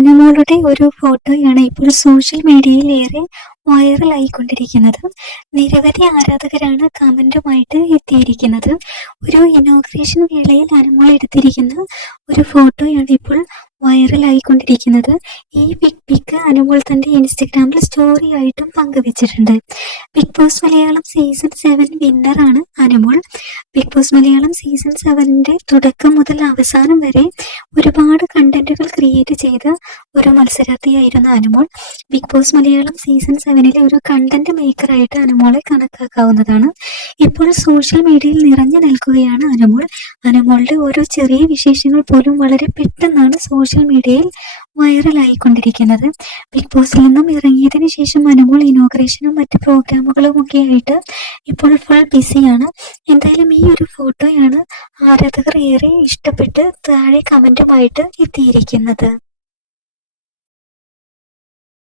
അനുമോളുടെ ഒരു ഫോട്ടോയാണ് ഇപ്പോൾ സോഷ്യൽ മീഡിയയിൽ ഏറെ വൈറലായിക്കൊണ്ടിരിക്കുന്നത്. നിരവധി ആരാധകരാണ് കമന്റുമായിട്ട് എത്തിയിരിക്കുന്നത്. ഒരു ഇനോഗ്രേഷൻ വേളയിൽ അനുമോൾ എടുത്തിരിക്കുന്ന ഒരു ഫോട്ടോയാണ് ഇപ്പോൾ വൈറലായിക്കൊണ്ടിരിക്കുന്നത്. ഈ പിക് പിക്ക് അനുമോൾ തന്റെ ഇൻസ്റ്റഗ്രാമിൽ സ്റ്റോറി ആയിട്ടും പങ്കുവച്ചിട്ടുണ്ട്. Bigg Boss Malayalam season seven വിന്നറാണ് Anumol. Bigg Boss Malayalam season സെവനിന്റെ തുടക്കം മുതൽ അവസാനം വരെ ഒരുപാട് കണ്ടന്റുകൾ ക്രിയേറ്റ് ചെയ്ത ഒരു മത്സരാർത്ഥിയായിരുന്നു Anumol. Bigg Boss Malayalam season സെവനിലെ ഒരു കണ്ടന്റ് മേക്കറായിട്ട് അനുമോളെ കണക്കാക്കാവുന്നതാണ്. ഇപ്പോൾ സോഷ്യൽ മീഡിയയിൽ നിറഞ്ഞു നിൽക്കുകയാണ് അനുമോൾ. അനുമോളുടെ ഓരോ ചെറിയ വിശേഷങ്ങൾ പോലും വളരെ പെട്ടെന്നാണ് സോഷ്യൽ മീഡിയയിൽ വൈറലായിക്കൊണ്ടിരിക്കുന്നത്. ബിഗ് ബോസിൽ നിന്നും ഇറങ്ങിയതിനു ശേഷം അനുമോൾ ഇനോഗ്രേഷനും മറ്റ് പ്രോഗ്രാമുകളും ഒക്കെ ആയിട്ട് ഇപ്പോൾ ഫുൾ ബിസിയാണ് എന്തായാലും ഈ ഒരു ഫോട്ടോയാണ് ആരാധകർ ഏറെ ഇഷ്ടപ്പെട്ട് താഴെ കമന്റുമായിട്ട് എത്തിയിരിക്കുന്നത്.